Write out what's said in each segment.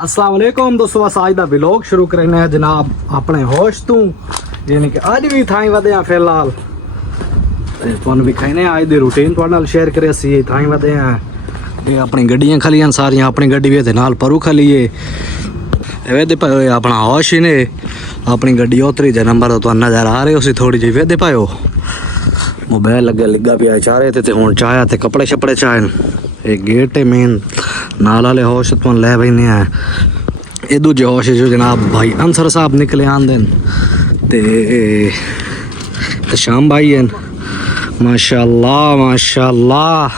अस्सलाम वालेकुम दोस्तों, अस आज दा व्लॉग शुरू करने हैं जनाब अपने होश तू, यानी कि अज भी थाई वधे हैं फिलहाल तुहानू विखाने अज दी रूटीन तुहाडे नाल शेयर करे सी थाई वधे हैं। ये अपनी गड्डियां खलियां सारियां, अपनी गड्डी भी नाल परू खलीए वेदे पाए अपना होश ही ने अपनी गड्डी उतरी जे नंबर तो नज़र आ रहे उसी थोड़ी जी वेदे पायो मोबाइल लगे लिगा पिया चारे ते हुण चाया ते कपड़े शपड़े चाहन एक गेट है मेन नाल वाले होश तो लै बैने हैं। ये दूजे होश जो जनाब भाई अंसर साहब निकले आंदे ते शाम भाई हैं माशाल्लाह माशाल्लाह।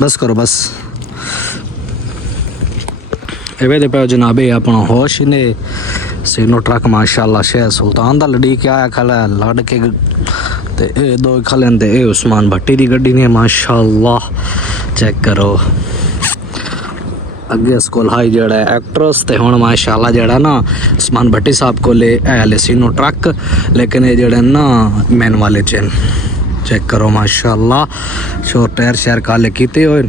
बस करो बस एवे पे जनाब अपना होश ने सीनो ट्रक माशाल्लाह शेख सुल्तान दा लड़ी के आया खला लड़ के ते ए दो खलन ते ए उस्मान भट्टी दी गड्डी ने माशाल्लाह चेक करो अगे स्कूल हाई जड़ा एक्ट्रेस ते हुण माशाल्लाह जड़ा ना उस्मान भट्टी साहब को ले आले सीनो ट्रक लेकिन ये जड़े ना मैन वाले चेन चेक करो माशाल्लाह शोर टायर शेयर काले कीते होए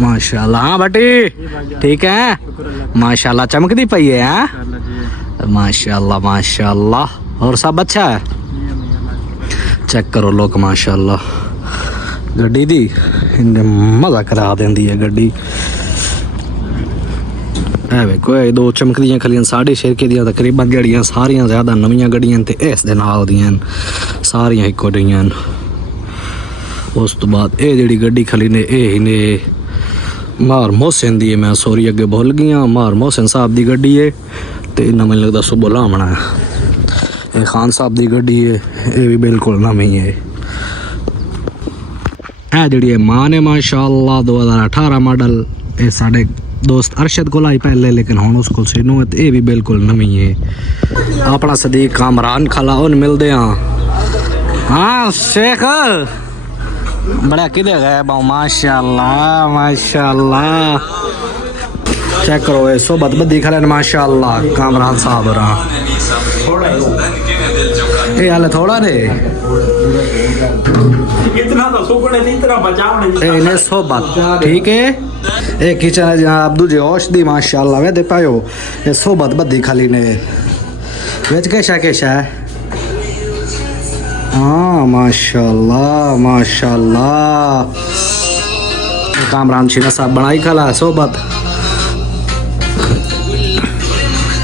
माशाल्लाह। हाँ भट्टी ठीक है माशाल्लाह चमकदी पई है हाँ माशाल्लाह माशाल्लाह। और सब अच्छा है चेक करो लोग माशाल्लाह गड्डी दी मज़ा करा देंदी है गड्डी। वेखो दो चमकदियां खलियां 6.5 दियां तकरीबन गड्डियां सारियां ज़्यादा नवीं गड्डियां ते इस दे नाल दियां सारियां इक्को जिहियां। उस तो बाद ये जिहड़ी गड्डी खली ने ये ने मार मोहसिन दी है, मैं सॉरी अगे भुल गया मार मोहसिन साहब दी गड्डी है तो इन्ना मैनूं लगदा सुबह लामना है। ये खान साहब दी गड्डी है ये भी बिल्कुल नवीं है। ए जिहड़ी है मां ने माशाल्लाह 2018 मॉडल ये साडे दोस्त अरशद को लाई पहले लेकिन हुण उस कोल सीनो है तो ये भी बिल्कुल नवीं है। अपना सदीक कामरान खला उन मिलदे हां। हाँ शेख बड़ा किधे गए बाऊ माशाल्लाह माशाल्लाह चेक करो ये सोबत बदी खलन माशाल्लाह कामरान साहब रहा ये हाल थोड़ा रे इतना तो सुकड़े नहीं इतना बचाव ए ने सोबत ठीक है। ए किचन है जनाब दूजे होश दी माशाल्लाह वे दे पायो ये सोबत बदी खाली ने वेच केशा है। हाँ माशाल्लाह माशाल्लाह कामरान शीना साहब बनाई खला सोबत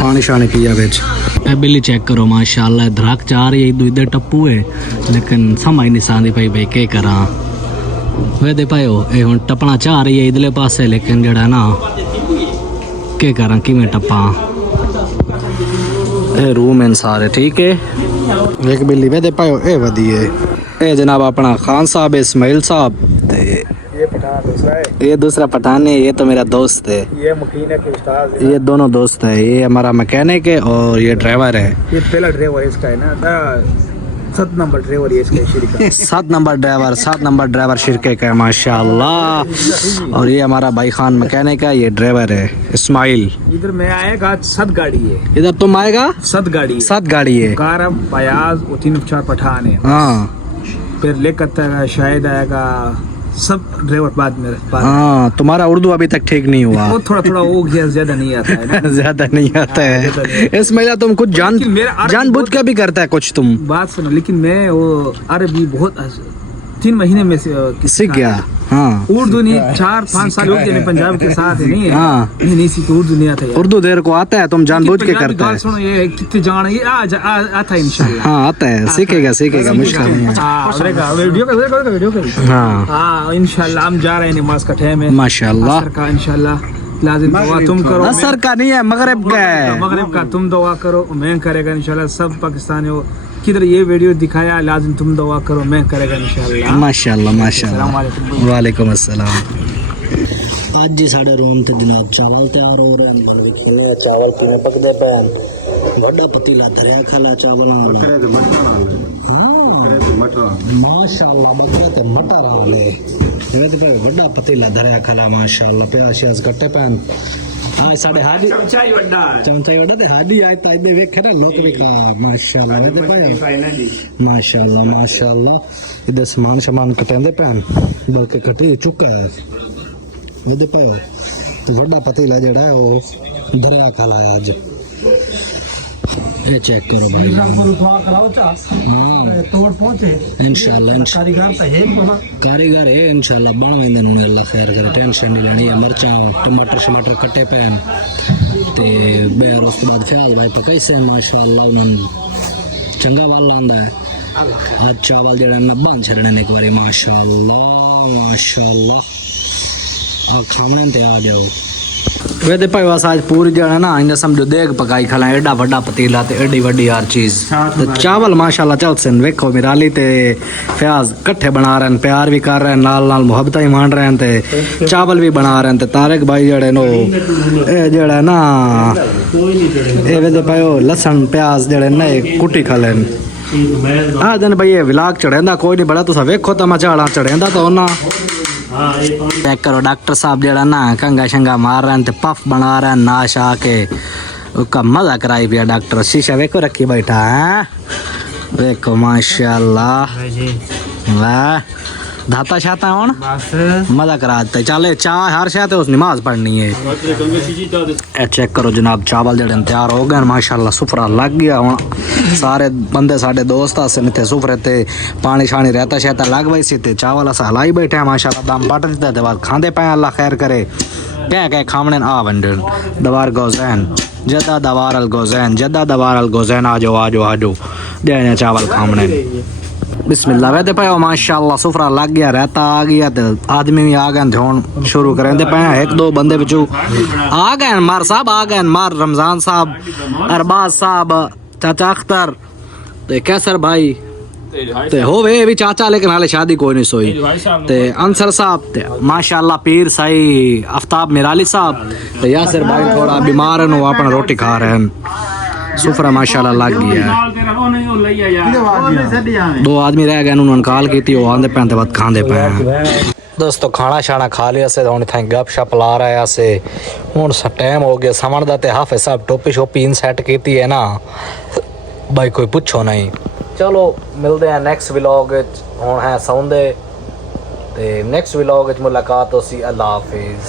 पानी शानी किया बेच बिल्ली चेक करो माशाल्लाह दरख्त चाह रही है इधर टप्पू है लेकिन समझ नहीं आती भाई भाई के करा वे दे पायो ये हुण टपना चाह रही है इधरले पासे लेकिन जड़ा ना के करा किवें टप्पा ए रूम इन सारे ठीक है। एक बिल्ली वे दे पायो ए वधिए ए जनाब अपना खान साहब इस्माइल साहब ये पठान दूसरा है ये दूसरा पठान है ये तो मेरा दोस्त है ये मकीन है के उस्ताद है। ये दोनों दोस्त है ये हमारा मैकेनिक है और ये ड्राइवर है। ये पहला ड्राइवर इसका है ना 7 नंबर ड्राइवर ये इसका शिरका 7 नंबर ड्राइवर शिरके का है माशाल्लाह। और ये हमारा भाई खान मैकेनिक है ये ड्राइवर है इस्माइल। इधर मैं आएगा 7 गाड़ी है इधर तुम आएगा 7 गाड़ी है 7 गाड़ी है कारम फयाज और 3-4 पठान है। हाँ फिर लेकर आएगा शायद आएगा सब ड्राइवर बाद में हाँ तुम्हारा उर्दू अभी तक ठीक नहीं हुआ वो थोड़ा हो गया ज्यादा नहीं आता है ना। ज्यादा नहीं आता है इसमें तुम कुछ जानबूझ के भी करता है कुछ तुम बात सुनो लेकिन मैं वो अरबी बहुत 3 महीने में सीख गया। हाँ उर्दू नहीं 4-5 साल हो गए पंजाब के साथ है नहीं है। हाँ नहीं सीखी उर्दू नहीं आता है उर्दू देर को आता है तुम जानबूझ के करते है। सुनो ये कितने जाना ये आता है इंशाल्लाह। हाँ आता है सीखेगा मुश्किल नहीं है। हाँ वीडियो का हाँ इंशाल्लाह हम जा रहे हैं नमाज का टाइम है माशाल्लाह का इंशाल्लाह लाजिम दुआ तुम करो असर का नहीं है मगरिब का है मगरिब का तुम दुआ करो मैं करेगा इंशाल्लाह सब पाकिस्तानी हो किधर ये वीडियो दिखाया लाजिम तुम दुआ करो मैं करेगा इंशाल्लाह माशाल्लाह माशाल्लाह वालेकुम अस्सलाम। आज जी साढ़े रूम ते जनाब चावल तैयार हो रहे हैं मतलब खेलने चावल पीने पकदे पैन बड़ा पतीला धरिया खाला चावल माशाल्लाह बकरे ते मटर आले ये ते बड़ा पतीला धरिया खाला माशाल्लाह प्याज श्याज कट्टे पैन हाँ साढ़े हाडी चमचा ही वड्डा ते हाडी आए ताई दे वेखे ना लोग भी खाया माशाल्लाह वे देखो माशाल्लाह माशाल्लाह इधर सामान कटेंदे पैन बल्कि कटी चुका है ਇਹਦੇ ਪਏ ਤੇ ਵੱਡਾ ਪਤੀਲਾ ਜਿਹੜਾ ਹੈ ਉਹ ਦਰਿਆ ਖਲਾਇਆ ਅੱਜ ये चेक करो भाई तोड़ पहुंचे इंशाल्लाह कारीगर है इंशाल्लाह बन वेंदन उन्हें अल्लाह खैर करे टेंशन नहीं लेनी है मरचा टमाटर शमाटर कट्टे पैन ते बेर उसके बाद ख्याल भाई पकाई से माशाल्लाह उन्होंने चंगा वाल आंदा है आज चावल जेड़ा मैं बन छड़ने एक बारी माशाल्लाह आ खाने ते आ जाओ वेदे भाई बस आज पूरी जड़ा ना इन्हें समझो देग पकाई खला एडा वड्डा पतीला ते एडी वड्डी हर चीज ते चावल माशाल्लाह चल सन वेखो मिराली ते फयाज इकट्ठे बना रहे हैं प्यार भी कर रहे हैं नाल नाल मुहब्बत ही मान रहे हैं ते चावल भी बना रहे हैं ते तारिक भाई जड़े नो ए जड़ा ना ए वेदे भाई लसन प्याज जड़े ने कुटी खले आ दिन भाई ये व्लॉग चढ़ेंदा कोई नहीं बड़ा तुसा वेखो तमाचा चढ़ेंदा तो ना चेक करो डॉक्टर साहब जड़ा ना कंगा शंगा मार रहे हैं ते पफ बना रहे हैं नाश आके उसका मजा कराई पिया डॉक्टर शीशा वेखो रखी बैठा है देखो माशाल्लाह वाह धाता शाता होन मजा करा देते चले चाह हर शायद उस नमाज पढ़नी है ए चेक करो जनाब चावल जड़े तैयार हो गए माशाल्लाह सुफरा लग गया हुन सारे बंदे साडे दोस्त आसे इथे सुफरे ते पानी शानी रहता शहता लग गई सी ते चावल असा हलाई बैठे हैं माशाल्लाह दम पट दिता ते बाद खांदे पे अल्लाह खैर करे क्या खामने आ वंडन दवार गोजैन जदा दवार अल गोजैन आ जाओ देने चावल खामने बिस्मिल्लाह वैसे पे माशाल्लाह सुफरा लग गया रहता आ गया तो आदमी भी आ गए हुन शुरू करेंदे पे एक दो बंदे बिचू आ गए मार साहब आ गए मार रमजान साहब अरबाज साहब चाचा अख्तर ते कैसर भाई ते होवे भी चाचा लेकिन हाले शादी कोई नहीं सोई ते अंसर साहब ते माशाल्लाह पीर सही आफ्ताब मिराली साहब ते यासिर भाई थोड़ा बीमार हैं वो अपना रोटी खा रहे हैं सुफरा माशाल्लाह लग गया है दो आदमी रह गए उन्होंने कॉल की थी वो आंदे पैन ते बाद खांदे पे दोस्तों खाना शाना खा लिया से हुन इत्थे गप शप ला रहा से हुन टाइम हो गया समण दा ते हाफिज साहब टोपी शोपी इन सेट कीती है ना भाई कोई पुछो नहीं चलो मिलते हैं नेक्स्ट व्लॉग हुन है सौंदे ते नेक्स्ट व्लॉग मुलाकात होसी अल्लाह हाफिज।